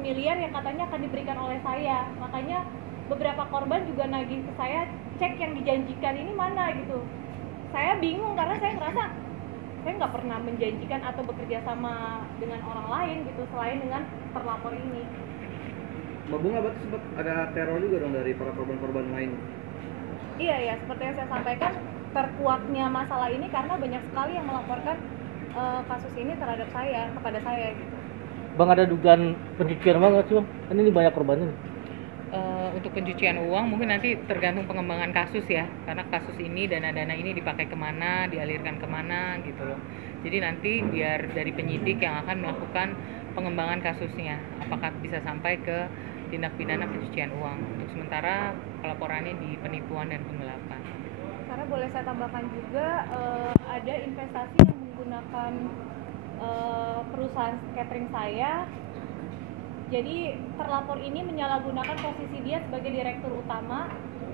miliar yang katanya akan diberikan oleh saya. Makanya beberapa korban juga nagih ke saya, cek yang dijanjikan ini mana gitu. Saya bingung karena saya ngerasa saya nggak pernah menjanjikan atau bekerja sama dengan orang lain gitu selain dengan terlapor ini. Mbak Bunga, berarti sempat ada teror juga dong dari para korban-korban lain? Iya ya, seperti yang saya sampaikan, terkuatnya masalah ini karena banyak sekali yang melaporkan kasus ini terhadap saya, kepada saya gitu. Bang, ada dugaan pencucian uang nggak sih Bang? Kan ini banyak korbannya. Untuk pencucian uang mungkin nanti tergantung pengembangan kasus ya, karena kasus ini dana-dana ini dipakai kemana, dialirkan kemana gitu loh. Jadi nanti biar dari penyidik yang akan melakukan pengembangan kasusnya, apakah bisa sampai ke tindak pidana pencucian uang. Untuk sementara pelaporannya di penipuan dan penggelapan. Karena boleh saya tambahkan juga ada investasi yang menggunakan perusahaan catering saya. Jadi terlapor ini menyalahgunakan posisi dia sebagai direktur utama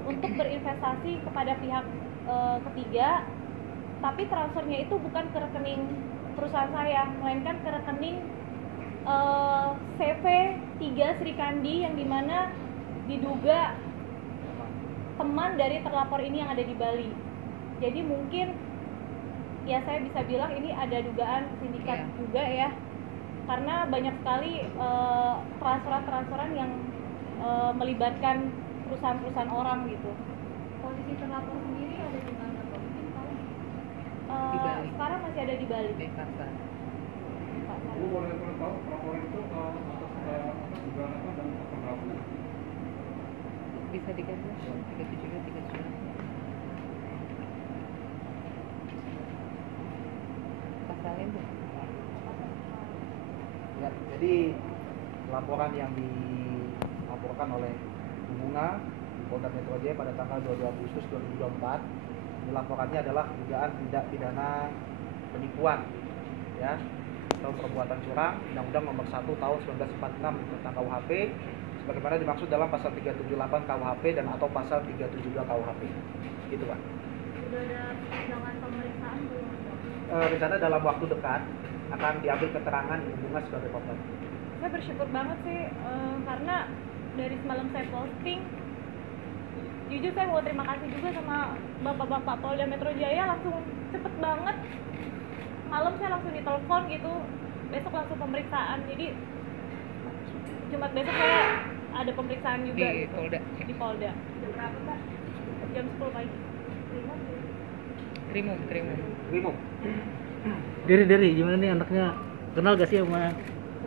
untuk berinvestasi kepada pihak ketiga, tapi transfernya itu bukan ke rekening perusahaan saya, melainkan ke rekening CV3 Sri Kandi yang dimana diduga teman dari terlapor ini yang ada di Bali. Jadi mungkin ya saya bisa bilang ini ada dugaan sindikat juga ya, karena banyak sekali transferan yang melibatkan perusahaan-perusahaan orang gitu. Posisi terlapor sendiri ada di mana Pak? Mungkin tahu? Di Bali. Sekarang masih ada di Bali. Di Kasar. Bu, boleh tahu laporan itu atas dugaan apa dan pasal berapa? Bisa dikasih 37 pasalnya Bu. Ya, jadi laporan yang dilaporkan oleh Bu Bunga di Polda Metro Jaya pada tanggal 22 Agustus 2024, laporannya adalah dugaan tindak pidana penipuan, ya, atau perbuatan curang, Undang-Undang Nomor 1 Tahun 1946 tentang KUHP, sebagaimana dimaksud dalam Pasal 378 KUHP dan atau Pasal 372 KUHP. Gitu, Pak. Sudah ada persidangan pemeriksaan belum? Rencana dalam waktu dekat akan diambil keterangan Ibu Bunga sebagai korban. Saya bersyukur banget sih karena dari semalam saya posting, jujur saya mau terima kasih juga sama bapak-bapak Polda Metro Jaya, langsung cepet banget. Malam saya langsung ditelepon gitu, besok langsung pemeriksaan. Jadi Jumat besok saya ada pemeriksaan juga Di gitu, Polda. di Polda. Jam berapa Mbak? Jam 10 pagi. Krimum. Rimum. Dari gimana nih anaknya? Kenal gak sih sama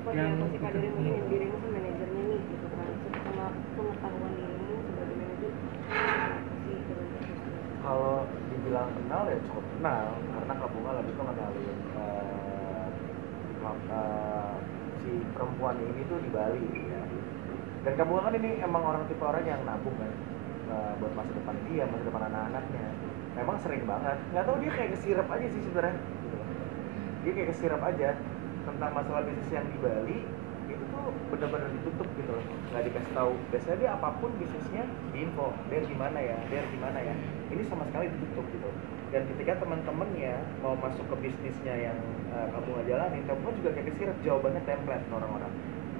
seperti yang apa sih Kak Diri, mungkin dirimu kan manajernya nih gitu kan, setelah pengetahuan dirimu sebagai manajer apa sih dengan kasusnya? Kalau dibilang kenal ya cukup kenal karena Kak Bunga lagi tuh kenalin si perempuan ini tuh di Bali ya. Dan Kak Bunga kan ini emang tipe orang yang nabung kan buat masa depan dia, masa depan anak-anaknya. Memang sering banget, nggak tahu dia kayak kesirap aja sih sebenarnya gitu. Dia kayak kesirap aja tentang masalah bisnis yang di Bali itu tuh benar-benar ditutup gitu loh, nggak dikasih tahu. Biasanya dia apapun bisnisnya diinfo, dia gimana ya, ini sama sekali ditutup gitu. Dan ketika teman-temannya mau masuk ke bisnisnya yang kamu nggak jalanin, kamu juga kayak kesirap, jawabannya template orang-orang.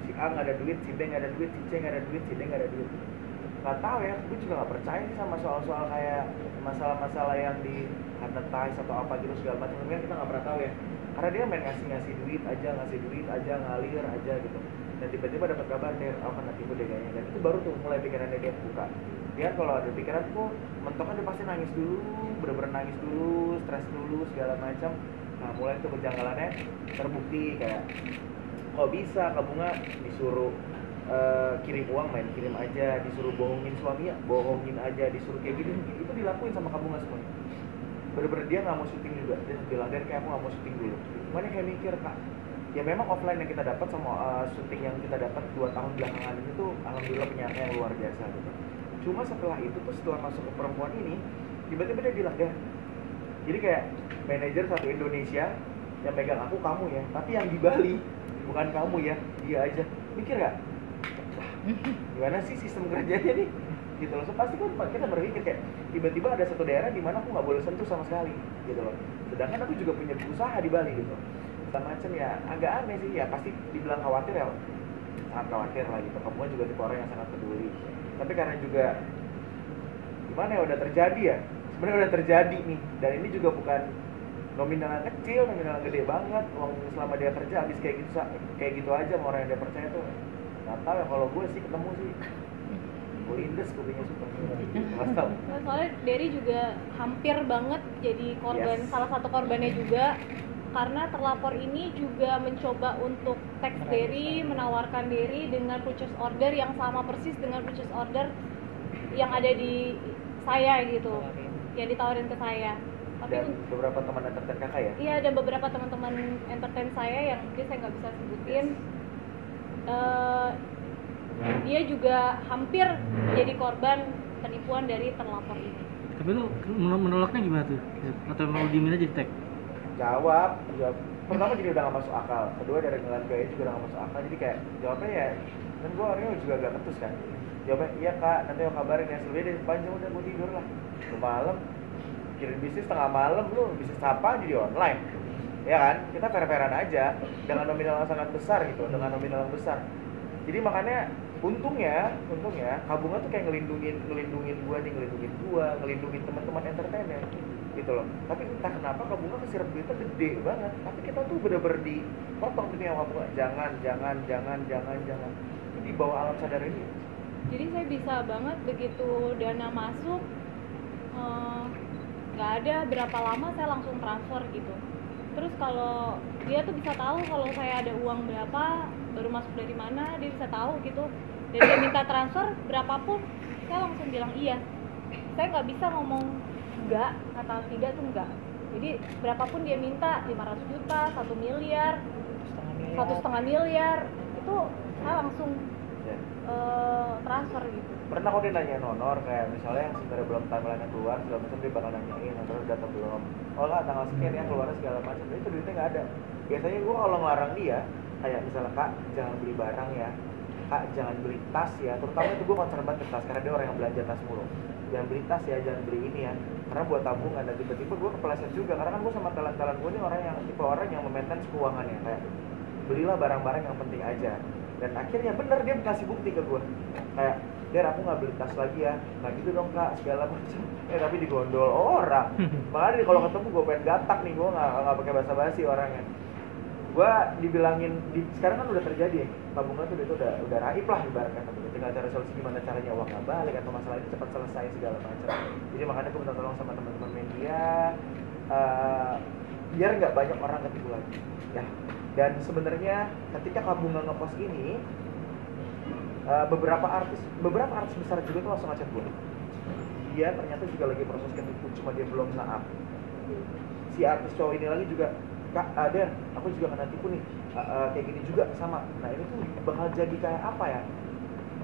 Si A nggak ada duit, si B nggak ada duit, si C nggak ada duit, si D nggak ada duit. Nggak tahu ya, gue juga nggak percaya sih sama soal-soal kayak masalah-masalah yang di advertise atau apa gitu segala macam. Kan kita nggak pernah tahu ya, karena dia main ngasih duit aja, ngalir aja gitu. Dan tiba-tiba dapat kabar dari apa nanti gue kayaknya, dan itu baru tuh mulai pikirannya dia buka. Dia kalau ada pikiran tuh mentoknya dia pasti nangis dulu, bener-bener nangis dulu, stres dulu segala macam. Nah mulai tuh kejanggalannya terbukti kayak kok bisa Kak Bunga disuruh kirim uang main kirim aja, disuruh bohongin suaminya bohongin aja, disuruh kayak gini itu dilakuin sama Kak Bunga semuanya. Bener-bener dia nggak mau syuting juga, dia bilang Dan kayak aku nggak mau syuting dulu. Makanya kayak mikir Kak, ya memang offline yang kita dapat sama syuting yang kita dapat 2 tahun belakangan ini tuh alhamdulillah penyakitnya yang luar biasa gitu. Cuma setelah itu tuh setelah masuk ke perempuan ini tiba-tiba dia bilang ya, jadi kayak manajer satu Indonesia yang megang aku kamu ya, tapi yang di Bali bukan kamu ya, dia aja. Mikir gak? Gimana sih sistem kerjanya nih gitu loh. So, pasti kan kita berpikir kayak tiba-tiba ada satu daerah di mana aku nggak boleh sentuh sama sekali gitu loh, sedangkan aku juga punya usaha di Bali gitu. Macam ya agak aneh sih ya, pasti dibilang khawatir ya sangat khawatir lah gitu. Kamu juga tipe orang yang sangat peduli. Tapi karena juga gimana ya, udah terjadi ya, sebenarnya udah terjadi nih, dan ini juga bukan nominal yang kecil, nominal yang gede banget. Uang selama dia kerja habis kayak gitu aja sama orang yang dia percaya tuh. Nggak tahu ya, kalau gue sih ketemu sih gue indes kupingnya super nggak tahu. Nah, soalnya Derry juga hampir banget jadi korban, Yes. salah satu korbannya juga, karena terlapor ini juga mencoba untuk teks Derry, menawarkan Derry dengan purchase order yang sama persis dengan purchase order yang ada di saya gitu, yang ditawarin ke saya. Tapi Dan beberapa teman entertain kakak ya. iya, dan beberapa teman-teman entertain saya yang mungkin saya nggak bisa sebutin, dia juga hampir jadi korban penipuan dari terlapor ini. Tapi lu menolaknya gimana tuh? Atau mau diemin aja di tag? Jawab. Pertama jadi udah gak masuk akal, kedua dari ngeliat gaya juga udah gak masuk akal, jadi kayak jawabnya ya, dan gue orangnya juga agak ketus kan. Jawabnya, iya kak, nanti aku kabarin ya, selebihnya dari panjang udah gue tidur lah. Lu malam, kirim bisnis tengah malam, lu bisnis apa jadi online, ya kan? Kita fair-fairan aja, dengan nominal yang sangat besar gitu, dengan nominal yang besar. Jadi makanya untungnya Kabunga tuh kayak ngelindungin gua nih, ngelindungin teman-teman entertainnya gitu loh. Tapi entah kenapa Kabunga kesirap duitnya gede banget, tapi kita tuh bener-bener dipotong gitu sama Kabunga. Jangan. Ini di bawah alam sadar ini. Jadi saya bisa banget begitu dana masuk, nggak ada berapa lama saya langsung transfer gitu. Terus kalau dia tuh bisa tahu kalau saya ada uang berapa, baru masuk dari mana, dia bisa tahu gitu. Dan dia minta transfer berapapun, saya langsung bilang iya. Saya nggak bisa ngomong enggak, kata tidak tuh enggak. Jadi berapapun dia minta, 500 juta, 1 miliar, 1,5 miliar, itu saya langsung Ya. transfer gitu. Pernah kok dia nanya honor, kayak misalnya yang sebenarnya belum timeline keluar, segala macam dia bakal nanyain honor data belum. Oh enggak, tanggal sekian ya keluarnya segala macam. Tapi itu duitnya nggak ada. Biasanya gua kalau ngelarang dia, kayak misalnya kak jangan beli barang ya, kak jangan beli tas ya. Terutama itu gua concern banget ke tas, karena dia orang yang belanja tas mulu. Jangan beli tas ya, jangan beli ini ya, karena buat tabungan. Dan tiba-tiba gua kepleset juga, karena kan gua sama talent-talent gua ini tipe orang yang memaintain keuangannya, kayak belilah barang-barang yang penting aja. Dan akhirnya bener dia kasih bukti ke gue kayak, Der aku nggak beli tas lagi ya, nggak gitu dong kak, segala macam. Tapi digondol orang. Makanya kalau ketemu gue pengen gatak nih, gue nggak pakai basa-basi orangnya. Gue dibilangin sekarang kan udah terjadi ya, tabungan tuh itu udah raib lah ibaratnya. Tinggal cari solusi gimana caranya uang nggak balik atau masalah ini cepat selesai segala macam. Jadi makanya gue minta tolong sama teman-teman media biar nggak banyak orang ketipu lagi ya. Dan sebenarnya ketika Kabunga ngepost ini, beberapa artis besar juga tuh langsung ngechat gue. Dia ternyata juga lagi proses ketipu, cuma dia belum nge-up. Si artis cowok ini lagi juga, kak, Der, aku juga kena tipu nih, kayak gini juga sama. Nah ini tuh bakal jadi kayak apa ya?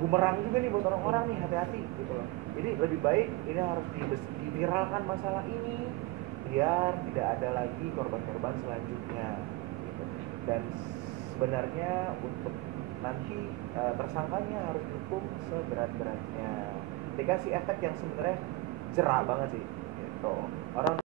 Bumerang juga nih buat orang-orang nih, hati-hati gitu loh. Jadi lebih baik ini harus diviralkan masalah ini, biar tidak ada lagi korban-korban selanjutnya. Dan sebenarnya untuk nanti tersangkanya harus dihukum seberat-beratnya, dikasih efek yang sebenarnya jerah banget sih gitu. Orang